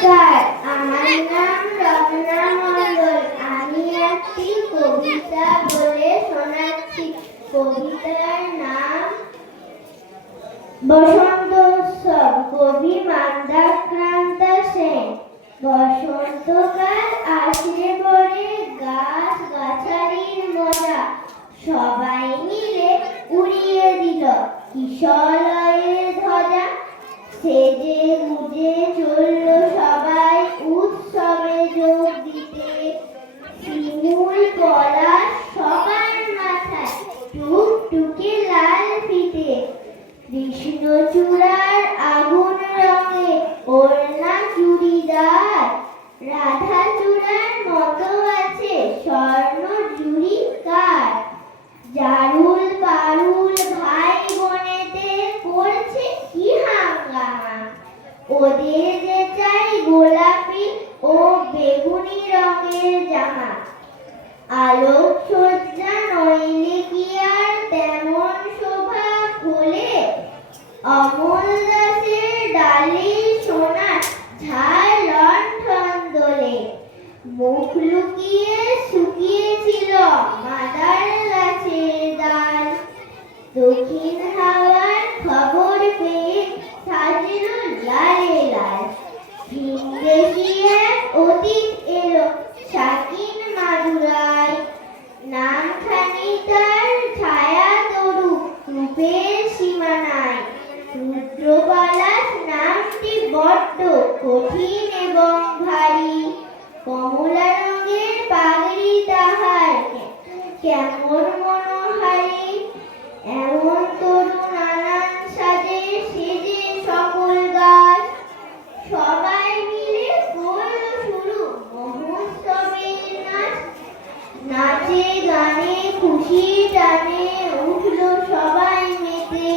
নমস্কার, আমার নাম রত্না মণ্ডল। আমি একটি কবিতা বলে শোনাচ্ছি। কবিতার নাম বসন্ত উৎসব। কবি মান্দাক্রান্ত সেন। বসন্তকাল আসলে পরে গাছ গাছালির মজা সবাই মিলে উড়িয়ে দিল কিশলয়ের ধ্বজা। সেজে গুজে চলল সবাই উৎসবে যোগ দিতে। শিমুল পলাশ সবার মাথায় টুকটুকে লাল ফিতে। কৃষ্ণচূড়ার আগুন রঙে ওড়না চুড়িদার। রাধাচূড়ার মতো আছে স্বর্ণ জুড়ি কার। জারুল পারুল ভাই বোনেতে করছে কি হাঙ্গামা। ওদের যে চাই গোলাপি ও বেগুনি রঙের জামা। আলোক সজ্জা নইলে কি আর তেমন শোভা খোলে। অমল দাসের ডালে সোনার ঝাড় লণ্ঠন দোলে। মুখ লুকিয়ে শুকিয়েছিল মাদার গাছের ডাল। দক্ষিণ হাওয়ার খবর পেয়ে সাজল লালে লাল। ভিনদেশী এক অতীত এলো শাকিন মাদুরায়। নামখানি তার ছায়া তরু রূপের সীমানায়। রুদ্রপলাশ নামটি বড্ড কঠিন এবং ভারী। কমলা রঙের পাগড়ি তাহার কেমন মনোহারী। এমন তরু নানান সাজে সেজে সকল গাছ। সবাই মিলে করল শুরু মহোৎসবের নাচ। নাচে গানে খুশি টানে উঠল সবাই মেতে।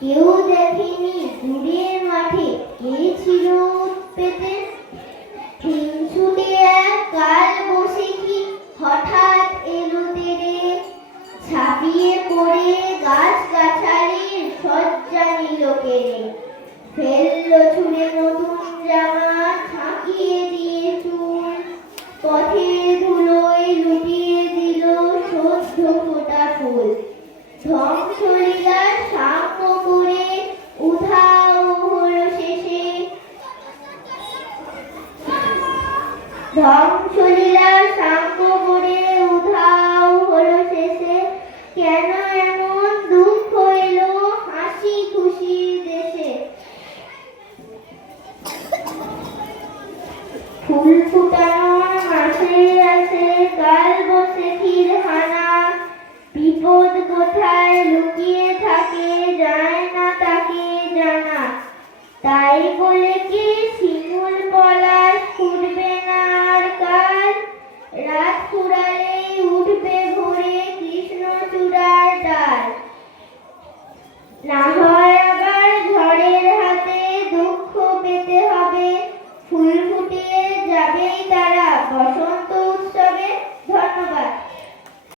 কেউ দেখেনি দূরের মাঠে কে ছিল উৎপেতে। হিংসুটে এক কাল বৈশাখী হঠাৎ এলো তেড়ে। ঝাঁপিয়ে পড়ে গাছ গাছালির সজ্জা নিল কেড়ে। ফেললো ছুঁড়ে নতুন জামা ঝাঁকিয়ে দিয়ে চুল। পথের ধুলোয় লুটিয়ে দিল সদ্য ফোটা ফুল। ধ্বংসলীলার সাম্য করে উধাও হলো শেষে। ধ্বংসলীলার সাম্য করে উধাও হলো শেষে। কেন এমন দুঃখ এলো হাসি খুশি দেশে। ফুল ফুটানোর মাসে আছে কাল বৈশাখীর হানা। বিপদ কোথায় লুকিয়ে